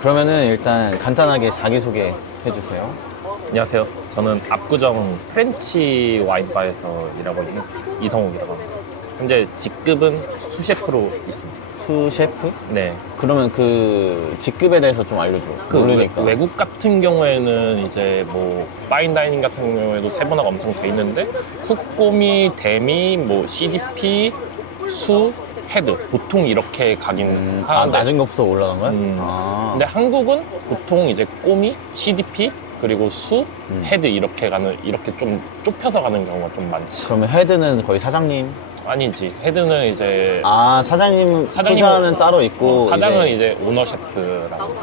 그러면은 일단 간단하게 자기소개 해주세요. 안녕하세요. 저는 압구정 프렌치 와인바에서 일하고 있는 이성욱이라고 합니다. 현재 직급은 수셰프로 있습니다. 수셰프? 네. 그러면 그 직급에 대해서 좀 알려줘. 모르니까. 외국 같은 경우에는 이제 뭐 파인다이닝 같은 경우에도 세분화가 엄청 돼 있는데 쿡꼬미, 데미, 뭐 CDP, 수, 헤드 보통 이렇게 가긴 하는데 낮은 것부터 올라간 거야? 근데 한국은 보통 이제 꼬미, CDP 그리고 수, 헤드 이렇게 좀 좁혀서 가는 경우가 좀 많지. 그러면 헤드는 거의 사장님? 아니지. 헤드는 이제 사장님은 초자는 따로 있고 사장은 이제 오너 셰프라고.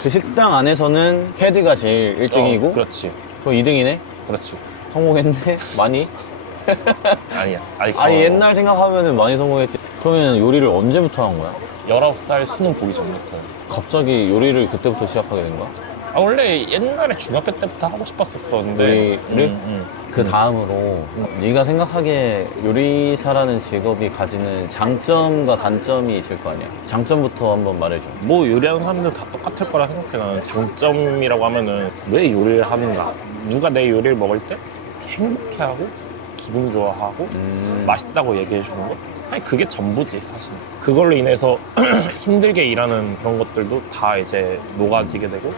그 식당 안에서는 헤드가 제일 1등이고 그렇지. 그럼 2등이네? 그렇지. 성공했네? 많이? 아니야. 옛날 생각하면은 많이 성공했지. 그러면 요리를 언제부터 한 거야? 19살 수능 보기 전부터. 갑자기 요리를 그때부터 시작하게 된 거야? 원래 옛날에 중학교 때부터 하고 싶었었는데 요리를? 그 다음으로 네가 생각하기에 요리사라는 직업이 가지는 장점과 단점이 있을 거 아니야? 장점부터 한번 말해줘. 뭐 요리하는 사람들 다 똑같을 거라 생각해. 나는 장점이라고 하면은 왜 요리를 하는가, 누가 내 요리를 먹을 때 행복해하고 기분 좋아하고 맛있다고 얘기해 주는 거, 아니 그게 전부지 사실. 그걸로 인해서 힘들게 일하는 그런 것들도 다 이제 녹아지게 되고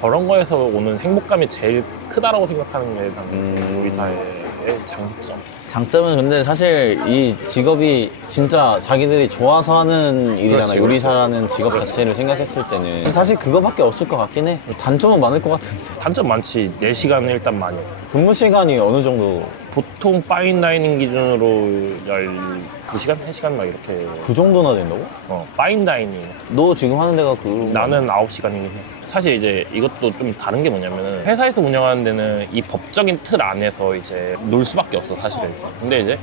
그런 거에서 오는 행복감이 제일 크다라고 생각하는 게 나는 요리사의 장점. 장점은 근데 사실 이 직업이 진짜 자기들이 좋아서 하는 일이잖아. 그렇지, 요리사라는 직업 자체를 생각했을 때는 사실 그거밖에 없을 것 같긴 해. 단점은 많을 것 같은데. 단점 많지. 4시간은 일단 많이. 근무 시간이 어느 정도? 보통 파인다이닝 기준으로 12시간, 3시간 막 이렇게. 그 정도나 된다고? 파인다이닝. 너 지금 하는 데가 그 나는 9시간이긴 해. 사실 이제 이것도 좀 다른 게 뭐냐면은 회사에서 운영하는 데는 이 법적인 틀 안에서 이제 놀 수밖에 없어, 사실은. 근데 이제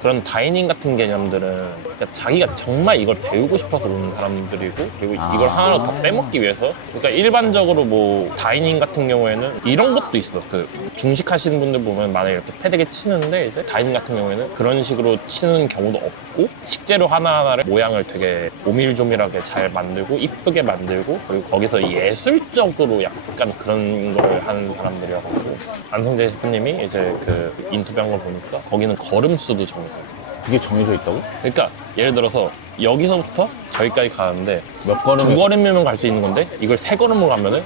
그런 다이닝 같은 개념들은 그러니까 자기가 정말 이걸 배우고 싶어서 오는 사람들이고, 그리고 이걸 하나로 더 빼먹기 위해서. 그러니까 일반적으로 뭐 다이닝 같은 경우에는 이런 것도 있어. 그 중식 하시는 분들 보면 만약에 이렇게 패대기 치는데 이제 다이닝 같은 경우에는 그런 식으로 치는 경우도 없고, 식재료 하나하나를 모양을 되게 오밀조밀하게 잘 만들고 이쁘게 만들고, 그리고 거기서 예술적으로 약간 그런 걸 하는 사람들이어가지고, 안성재 셰프님이 이제 그 인터뷰한 걸 보니까 거기는 걸음수도 정해요. 그게 정해져 있다고? 그러니까 예를 들어서 여기서부터 저기까지 가는데 몇 걸음? 2걸음이면 갈 수 있는 건데 이걸 3걸음으로 가면은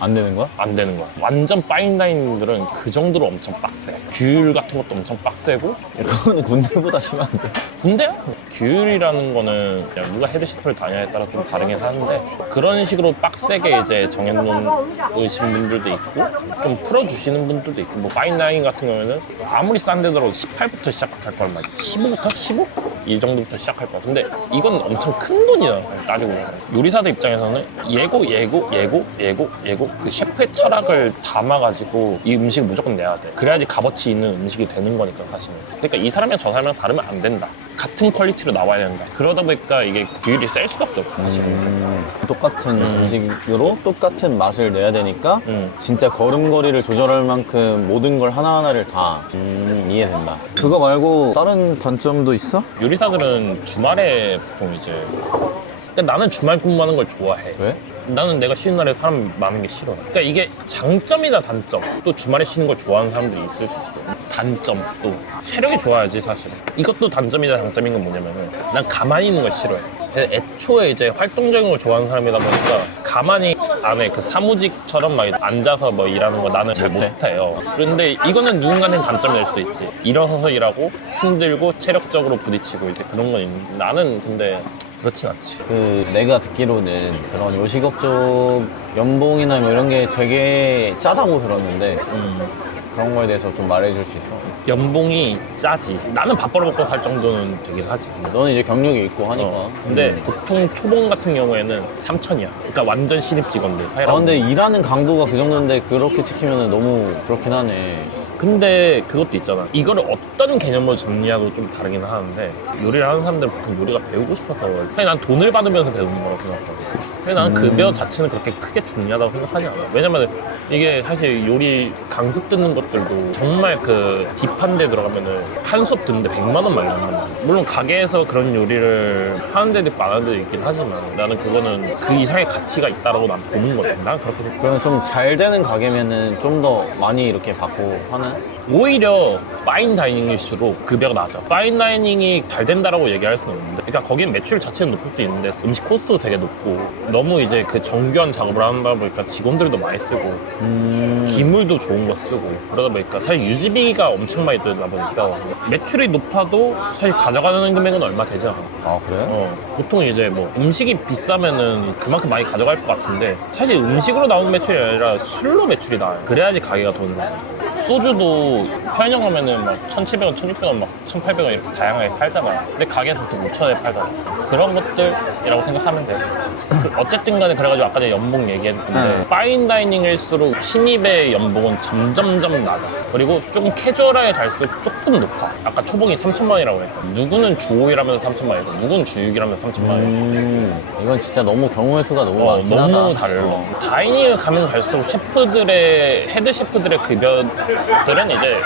안 되는 거야? 안 되는 거야. 완전 파인다이닝들은 그 정도로 엄청 빡세. 규율 같은 것도 엄청 빡세고. 그거는 군대보다 심한데. 군대야? 규율이라는 거는 그냥 누가 헤드셰프를 다녀에 따라 좀 다르긴 하는데, 그런 식으로 빡세게 이제 정해놓으신 분들도 있고 좀 풀어주시는 분들도 있고, 뭐 파인다이닝 같은 경우에는 아무리 싼 데더라도 18부터 시작할 걸 말이야. 15부터? 15? 이 정도부터 시작할 거야. 근데 이건 엄청 큰 돈이잖아, 사실 따지고 보면. 요리사들 입장에서는 예고 그 셰프의 철학을 담아가지고 이 음식을 무조건 내야 돼. 그래야지 값어치 있는 음식이 되는 거니까, 사실은. 그러니까 이 사람이랑 저 사람이랑 다르면 안 된다. 같은 퀄리티로 나와야 된다. 그러다 보니까 이게 규율이 셀 수밖에 없어, 사실은. 똑같은 음식으로 똑같은 맛을 내야 되니까 진짜 걸음걸이를 조절할 만큼 모든 걸 하나하나를 다 이해된다. 그거 말고 다른 단점도 있어? 요리사들은 주말에 보통 이제, 근데 나는 주말 근무하는 걸 좋아해. 왜? 나는 내가 쉬는 날에 사람 많은 게 싫어. 그러니까 이게 장점이다, 단점. 또 주말에 쉬는 걸 좋아하는 사람들이 있을 수 있어. 단점, 또 체력이 좋아야지, 사실은. 이것도 단점이다, 장점인 건 뭐냐면은 난 가만히 있는 걸 싫어해. 애초에 이제 활동적인 걸 좋아하는 사람이다 보니까 가만히 안에 그 사무직처럼 막 앉아서 뭐 일하는 거 나는 잘 못해요. 그런데 이거는 누군가는 단점이 될 수도 있지. 일어서서 일하고 힘들고 체력적으로 부딪히고 이제 그런 건 있는데, 나는 근데 그렇진 않지. 내가 듣기로는 그런 요식업 쪽 연봉이나 뭐 이런 게 되게 짜다고 들었는데 그런 거에 대해서 좀 말해줄 수 있어? 연봉이 짜지. 나는 밥 벌어먹고 살 정도는 되긴 하지. 너는 이제 경력이 있고 하니까. 근데 보통 초봉 같은 경우에는 3천이야. 그러니까 완전 신입 직원들. 근데 일하는 강도가 그 정도인데 그렇게 찍히면 너무 그렇긴 하네. 근데 그것도 있잖아. 이거를 어떤 개념으로 정리하고 좀 다르긴 하는데, 요리를 하는 사람들은 보통 요리가 배우고 싶어서, 아니 난 돈을 받으면서 배우는 거라고 생각하거든. 근데 나는 급여 자체는 그렇게 크게 중요하다고 생각하지 않아. 왜냐면 이게 사실 요리 강습 듣는 것들도 정말 그 딥한데 들어가면은 한 수업 듣는데 100만 원 막 이런 거. 물론 가게에서 그런 요리를 하는 데도 있고 안 하는 데도 있긴 하지만 나는 그거는 그 이상의 가치가 있다라고 난 보는 거지. 난 그렇게 생각해. 그러면 좀 잘 되는 가게면은 좀 더 많이 이렇게 받고 하는? 오히려 파인 다이닝일수록 급여가 낮아. 파인 다이닝이 잘 된다라고 얘기할 수는 없는데, 그러니까 거긴 매출 자체는 높을 수 있는데 음식 코스트도 되게 높고 너무 이제 그 정교한 작업을 한다 보니까 직원들도 많이 쓰고 기물도 좋은 거 쓰고 그러다 보니까 사실 유지비가 엄청 많이 들다 보니까 매출이 높아도 사실 가져가는 금액은 얼마 되지 않아. 아, 그래? 보통 이제 뭐 음식이 비싸면은 그만큼 많이 가져갈 것 같은데 사실 음식으로 나오는 매출이 아니라 술로 매출이 나와요. 그래야지 가게가 돈을 벌어요. 소주도 편의점 가면은 막 1,700원, 1,600원, 막 1,800원 이렇게 다양하게 팔잖아. 근데 가게에서 보통 5,000원에 팔잖아. 그런 것들이라고 생각하면 돼. 어쨌든 간에 그래가지고 아까 전에 연봉 얘기했는데 파인 다이닝일수록 신입의 연봉은 점점점 낮아. 그리고 좀 캐주얼하게 갈수록 조금 높아. 아까 초봉이 3천만 원이라고 했잖아. 누구는 주 5일하면 3천만 원이고 누구는 주 6일하면 3천만 원이고 이건 진짜 너무 경우의 수가 너무 많긴 하다. 너무 달라. 다이닝을 가면 갈수록 셰프들의 헤드 셰프들의 급여들은 이제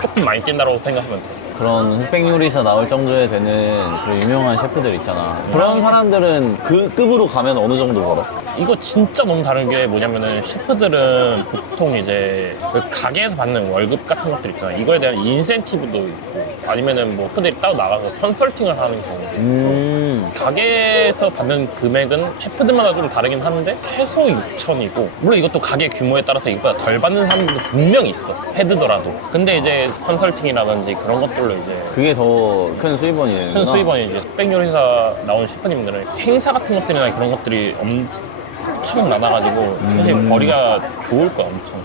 조금 많이 뛴다고 생각하면 돼. 그런 흑백 요리사 나올 정도에 되는 그런 유명한 셰프들 있잖아. 그런 사람들은 그 급으로 가면 어느 정도 벌어? 이거 진짜 너무 다른 게 뭐냐면은 셰프들은 보통 이제 그 가게에서 받는 월급 같은 것들 있잖아. 이거에 대한 인센티브도 있고 아니면은 뭐 셰프들이 따로 나가서 컨설팅을 하는 경우. 가게에서 받는 금액은 셰프들마다 좀 다르긴 하는데 최소 6천이고 물론 이것도 가게 규모에 따라서 이거보다 덜 받는 사람들도 분명히 있어. 헤드더라도. 근데 이제 컨설팅이라든지 그런 것들로 이제 그게 더 큰 수입원이 되는 큰 수입원이 이제 흑백 요리사 나온 셰프님들은 행사 같은 것들이나 그런 것들이 엄청 많아가지고 사실 벌이가 좋을 거야 엄청.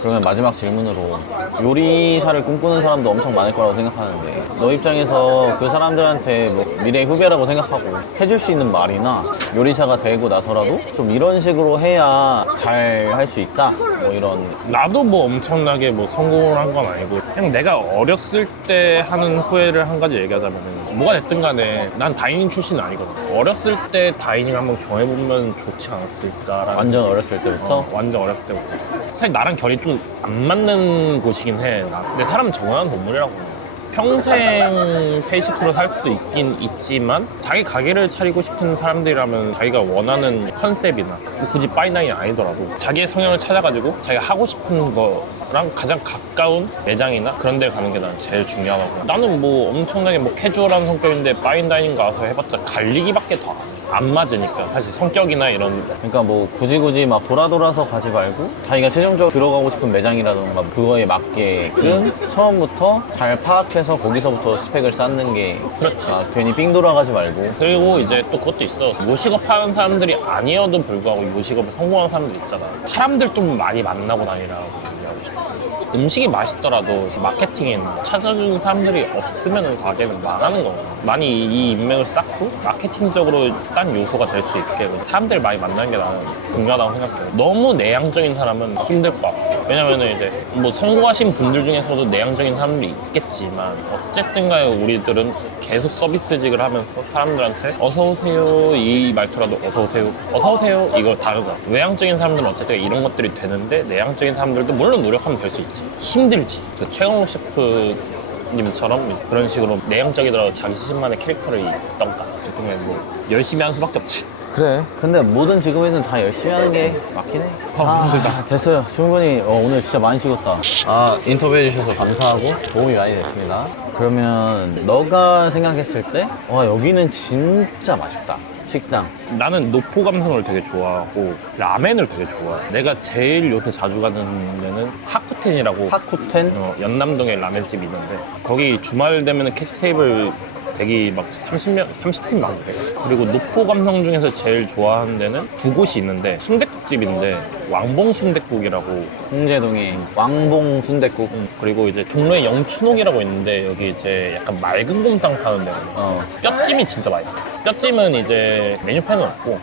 그러면 마지막 질문으로 요리사를 꿈꾸는 사람도 엄청 많을 거라고 생각하는데 너 입장에서 그 사람들한테 뭐 미래 후배라고 생각하고 해줄 수 있는 말이나 요리사가 되고 나서라도 좀 이런 식으로 해야 잘 할 수 있다 뭐 이런. 나도 뭐 엄청나게 뭐 성공을 한 건 아니고 그냥 내가 어렸을 때 하는 후회를 한 가지 얘기하자면 뭐가 됐든 간에 난 다이닝 출신은 아니거든. 어렸을 때 다이닝 한번 경험해보면 좋지 않았을까라는. 완전 어렸을 때부터? 완전 어렸을 때부터. 사실 나랑 결이 좀 안 맞는 곳이긴 해. 근데 사람은 정하는 동물이라고. 평생 페이시프로 살 수도 있긴 있지만 자기 가게를 차리고 싶은 사람들이라면 자기가 원하는 컨셉이나 굳이 파인다이닝이 아니더라도 자기의 성향을 찾아가지고 자기가 하고 싶은 거랑 가장 가까운 매장이나 그런 데 가는 게 난 제일 중요하다고. 나는 뭐 엄청나게 뭐 캐주얼한 성격인데 파인다이닝 가서 해봤자 갈리기밖에 더 안 맞으니까 사실 성격이나 이런. 그러니까 뭐 굳이 막 돌아서 가지 말고 자기가 최종적으로 들어가고 싶은 매장이라던가 그거에 맞게끔 처음부터 잘 파악해서 거기서부터 스펙을 쌓는 게 그렇지. 괜히 삥 돌아가지 말고. 그리고 이제 또 그것도 있어. 요식업 하는 사람들이 아니어도 불구하고 요식업에 성공한 사람들 있잖아. 사람들 좀 많이 만나고 다니라고 얘기하고 싶어. 음식이 맛있더라도 마케팅에 찾아주는 사람들이 없으면 가게는 망하는 거거든. 많이 이 인맥을 쌓고 마케팅적으로 딴 요소가 될 수 있게 사람들 많이 만나는 게 나는 중요하다고 생각해. 너무 내향적인 사람은 힘들 것 같아. 왜냐면은 이제 뭐 성공하신 분들 중에서도 내향적인 사람들이 있겠지만 어쨌든 간에 우리들은 계속 서비스직을 하면서 사람들한테 어서오세요 이 말투라도 어서오세요 어서오세요 이거 다르잖아. 외향적인 사람들은 어쨌든 이런 것들이 되는데 내향적인 사람들도 물론 노력하면 될 수 있지. 힘들지. 그 최강욱 셰프님처럼 그런 식으로 내향적이더라도 자기 자신만의 캐릭터를 있던가 그냥 뭐 열심히 하는 수밖에 없지. 그래. 근데 모든 직업에서는 다 열심히 하는 게 맞긴 해. 힘들다. 됐어요. 충분히 오늘 진짜 많이 찍었다. 인터뷰해 주셔서 감사하고 도움이 많이 됐습니다. 그러면 너가 생각했을 때 여기는 진짜 맛있다. 식당. 나는 노포 감성을 되게 좋아하고 라멘을 되게 좋아해. 내가 제일 요새 자주 가는 데는 하쿠텐이라고 하쿠텐? 연남동에 라멘집이 있는데 거기 주말 되면 캐치 테이블 대기 막 30팀 많대. 그리고 노포 감성 중에서 제일 좋아하는 데는 두 곳이 있는데 순댓국집인데 왕봉 순댓국이라고. 홍제동에 왕봉 순댓국. 그리고 이제 종로에 영춘옥이라고 있는데 여기 이제 약간 맑은 곰탕 파는 데. 뼈찜이 진짜 맛있어. 뼈찜은 이제 메뉴판은 없고